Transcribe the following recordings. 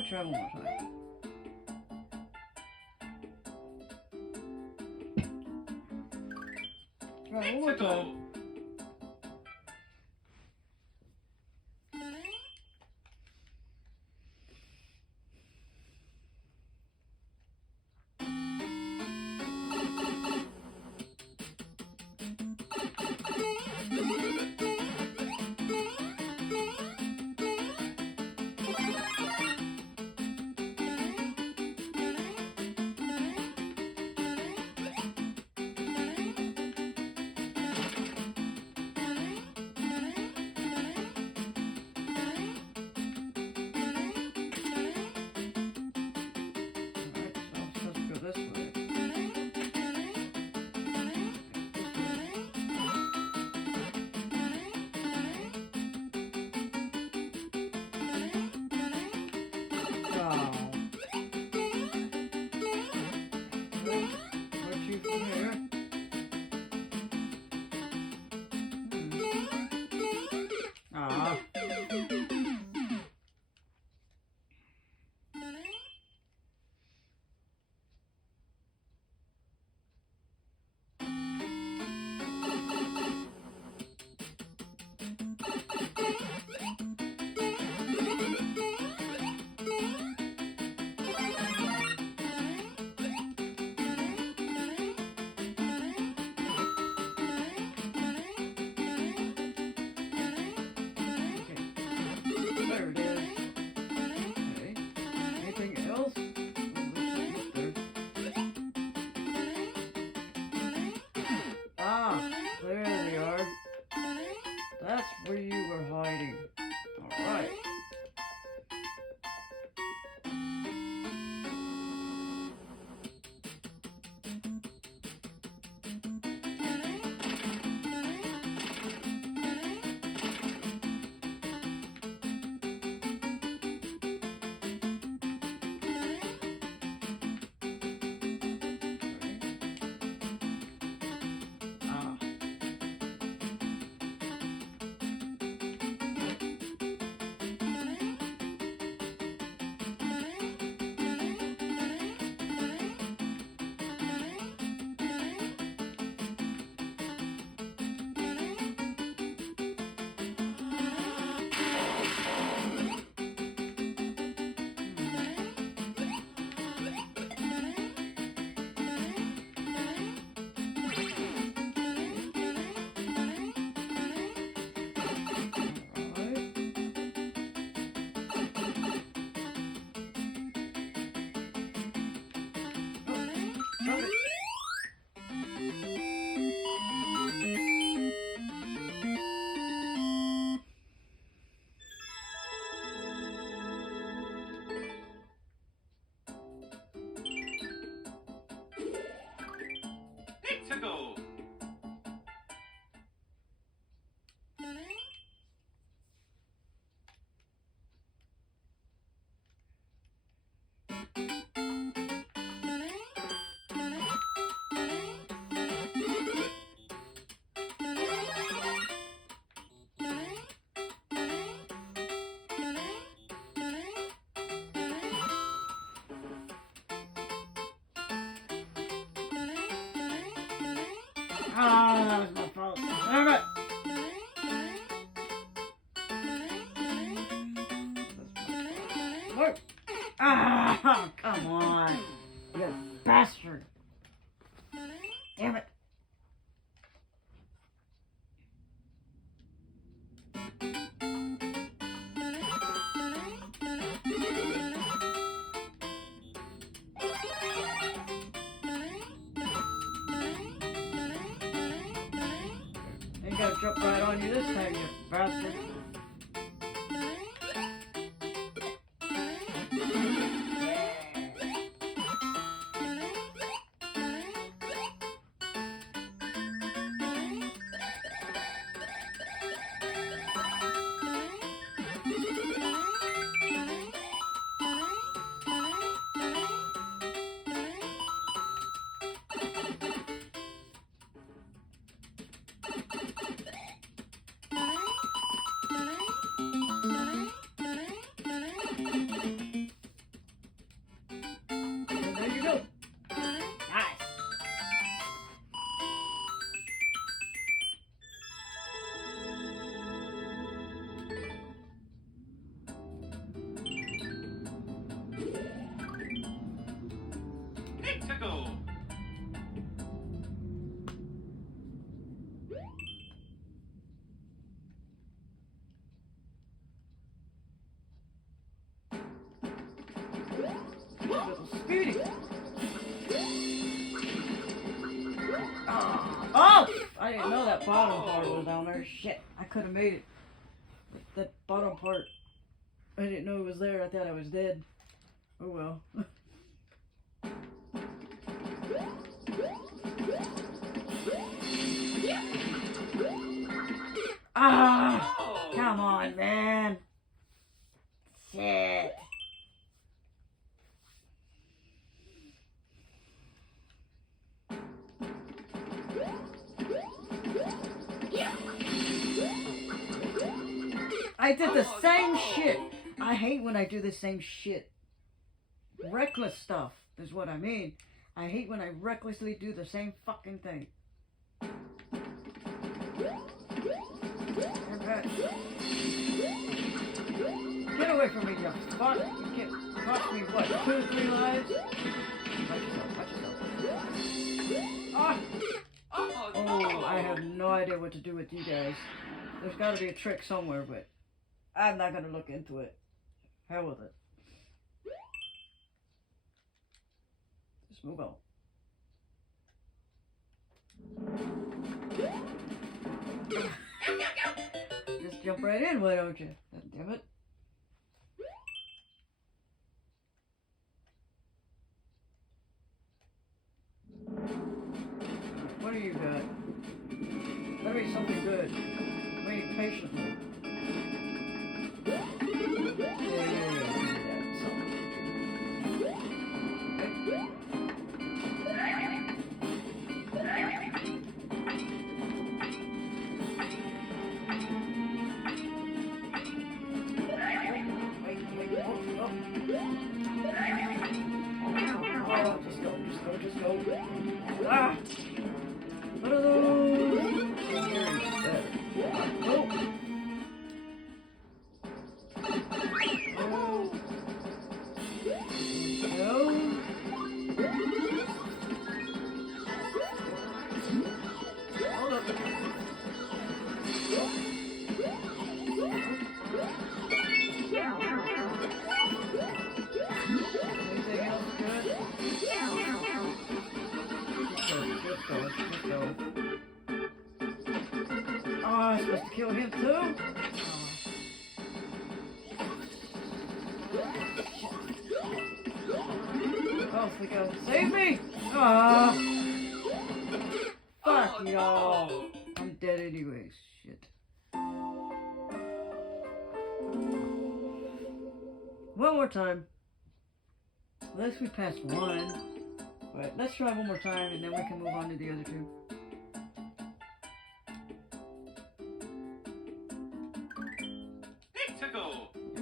gonna try one more time. Try one more time. There they are. That's where you were hiding. Alright. Mexico. Ah, that was my fault. Damn it! Look! Ah, come on! You bastard! Damn it! Ain't gonna jump right on you this time, you bastard. little Speedy. Oh! I didn't know that bottom part was down there. Shit, I could have made it. That bottom part, I didn't know it was there. I thought I was dead. Oh well. Ah! Oh. Come on, man. Shit. I did the same shit. I hate when I do the same shit. Reckless stuff is what I mean. I hate when I recklessly do the same fucking thing. Get away from me, you fuck. You can't cost me, what, 2 or 3 lives? Watch yourself. Ah! Oh, I have no idea what to do with you guys. There's got to be a trick somewhere, but I'm not going to look into it. Hell with it. Just move on. Just jump right in, why don't you? God damn it. What do you got? Better be something good. Waiting patiently. Yeah. Oh, just go. Ah! What are those? Oh! I'm supposed to kill him too? Oh, we go. Save me! Ah! Fuck y'all! I'm dead anyways. Shit. One more time. At least we passed one. But let's try one more time and then we can move on to the other two.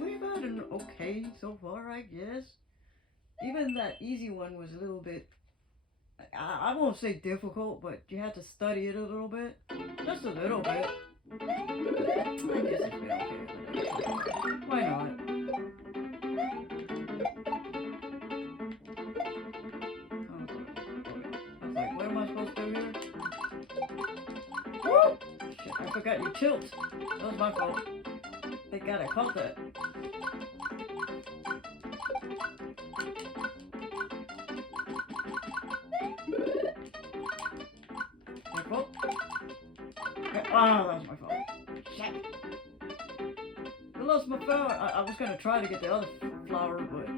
We've had an okay so far, I guess. Even that easy one was a little bit, I won't say difficult, but you had to study it a little bit. Just a little bit. I guess it's been okay. Why not? I was like, what am I supposed to do here? Woo! Shit, I forgot you tilt. That was my fault. Thank God I caught that. My fault? Okay. Oh, that was my fault. Shit. I lost my flower. I was gonna try to get the other flower, but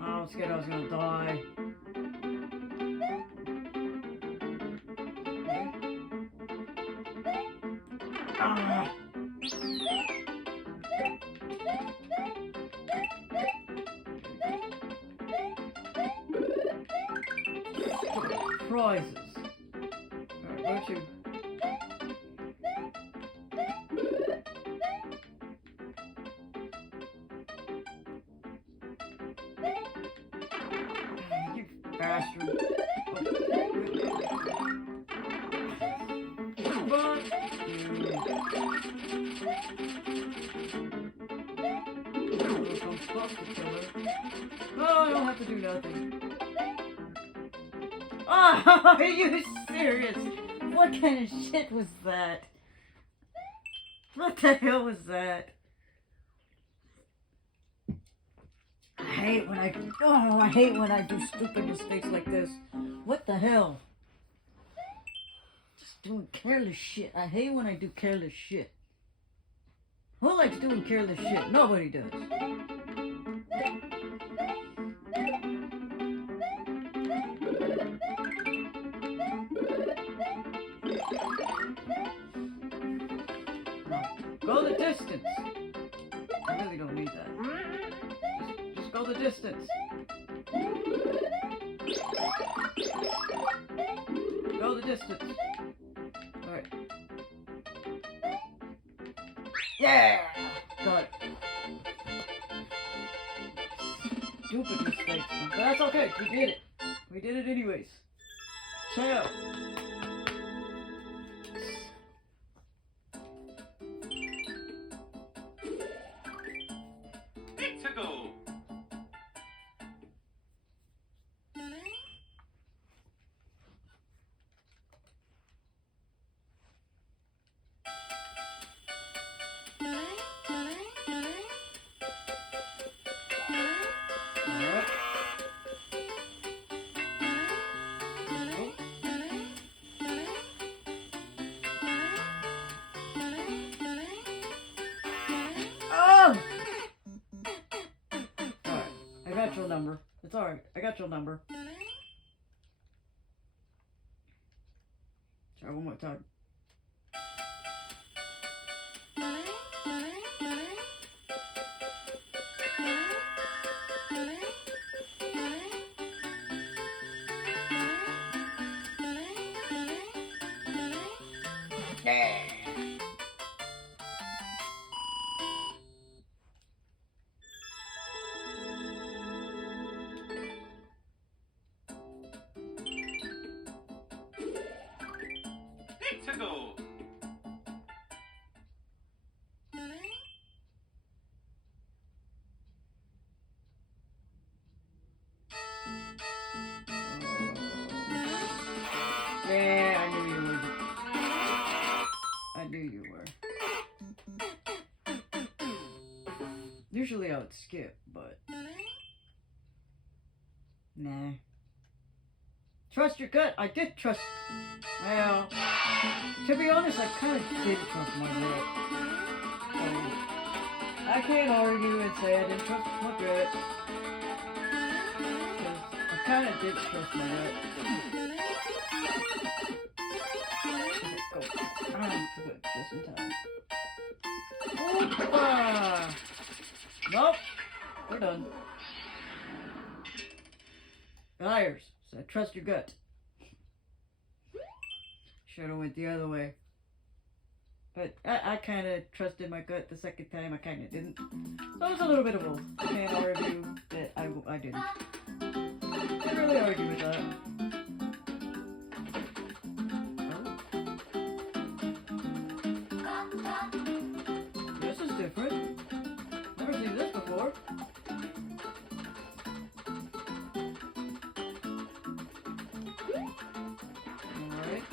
I was scared I was gonna die. Okay. Ah. Prizes. Alright, where to? You bastard. Oh, I don't have to do nothing. Oh, are you serious? What kind of shit was that? What the hell was that? I hate when I do stupid mistakes like this. What the hell? Just doing careless shit. I hate when I do careless shit. Who likes doing careless shit? Nobody does. Go the distance. I really don't need that. Just go the distance. Go the distance. Alright. Yeah! Got it. Stupid mistakes. But that's okay. We did it. We did it anyways. Ciao. Mexico. Alright. Oh! Alright, I got your number. It's alright, I got your number. Try one more time. Yeah. Mexico. Yeah, I knew you were. I knew you were. Usually I would skip, but nah. Trust your gut. I did trust. Well, to be honest, I kind of did trust my gut. So, I can't argue and say I didn't trust my gut. Because I kind of did trust my gut. Go. I'm good just in time. Opa! Nope. We're done. Liars. So trust your gut. Should have went the other way. But I kind of trusted my gut the second time. I kind of didn't. So it was a little bit of both. I can't argue that I didn't. Can't really argue with that. Oh. This is different. Never seen this before. Alright.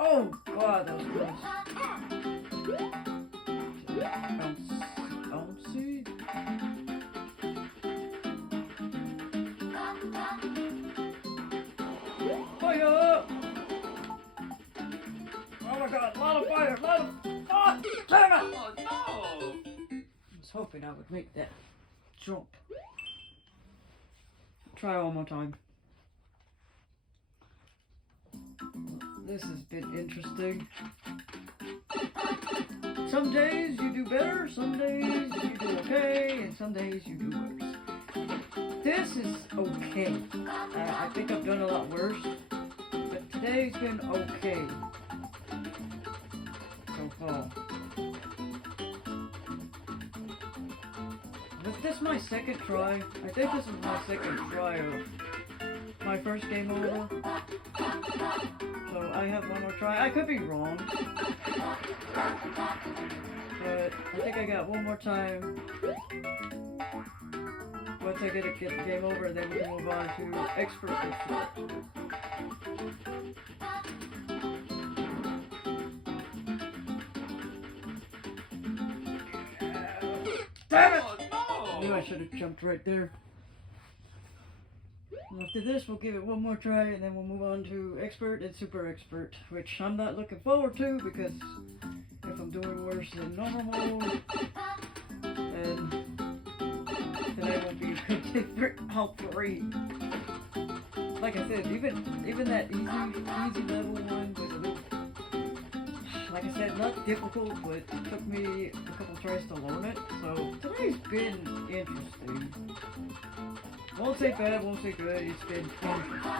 Oh God, that was close. Bouncy. Fire! Oh my God, a lot of fire, a lot of... Oh, damn it! Oh no! I was hoping I would make that jump. Try one more time. This has been interesting. Some days you do better, some days you do okay, and some days you do worse. This is okay. I think I've done a lot worse, but today's been okay so far. Was this my second try? I think this is my second try of my first game over. So I have one more try. I could be wrong. But I think I got one more time. Once I get the game over, then we can move on to expert pursuit. Damn it! I knew I should have jumped right there. And after this, we'll give it one more try, and then we'll move on to expert and super expert, which I'm not looking forward to because if I'm doing worse than normal mode, then I won't be good for all three. Like I said, even that easy level one was a little, like I said, not difficult, but it took me a couple tries to learn it. So today's been interesting. Won't say bad, won't say good. It's been interesting.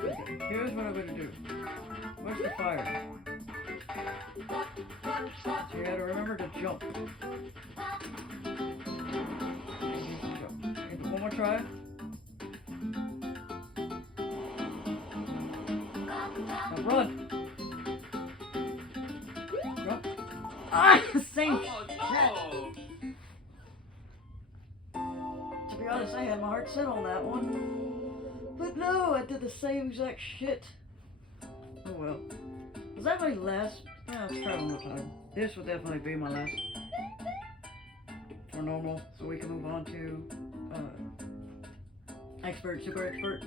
Okay, here's what I'm gonna do. Where's the fire? So you gotta remember to jump. Okay, one more try. Now run! Jump. Ah! Same Oh, shit! To be honest, I had my heart set on that one. But no, I did the same exact shit. Oh well. Was that my last? Yeah, let's try one more time. This will definitely be my last. For normal, so we can move on to expert, super expert.